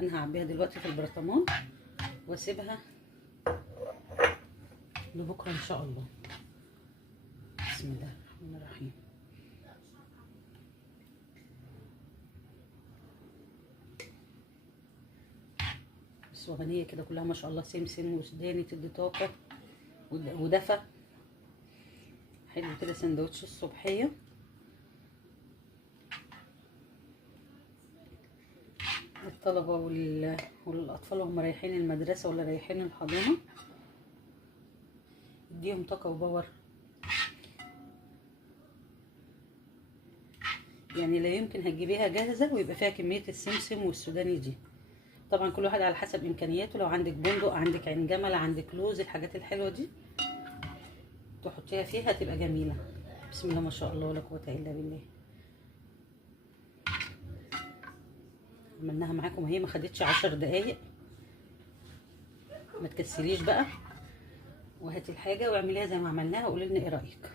انا هعبيها دلوقتي في البرطمان واسيبها لبكره ان شاء الله. بسم الله الرحمن الرحيم. بس غنيه كده كلها ما شاء الله، سمسم وسوداني، تدي طاقه ودفى حلو كده. سندوتش الصبحيه الطلبه والاطفال وهم رايحين المدرسه ولا رايحين الحضانه، اديهم طاقه وباور. يعني لا يمكن هتجيبيها جاهزه ويبقى فيها كميه السمسم والسوداني دي. طبعا كل واحد على حسب امكانياته، لو عندك بندق، عندك عين جمل، عندك لوز، الحاجات الحلوه دي تحطيها فيها هتبقى جميله. بسم الله ما شاء الله ولا قوه الا بالله. عملناها معاكم اهي، ما خدتش 10 دقايق. ما تكسليش بقى، وهاتي الحاجه واعمليها زي ما عملناها وقولي لنا ايه رايك.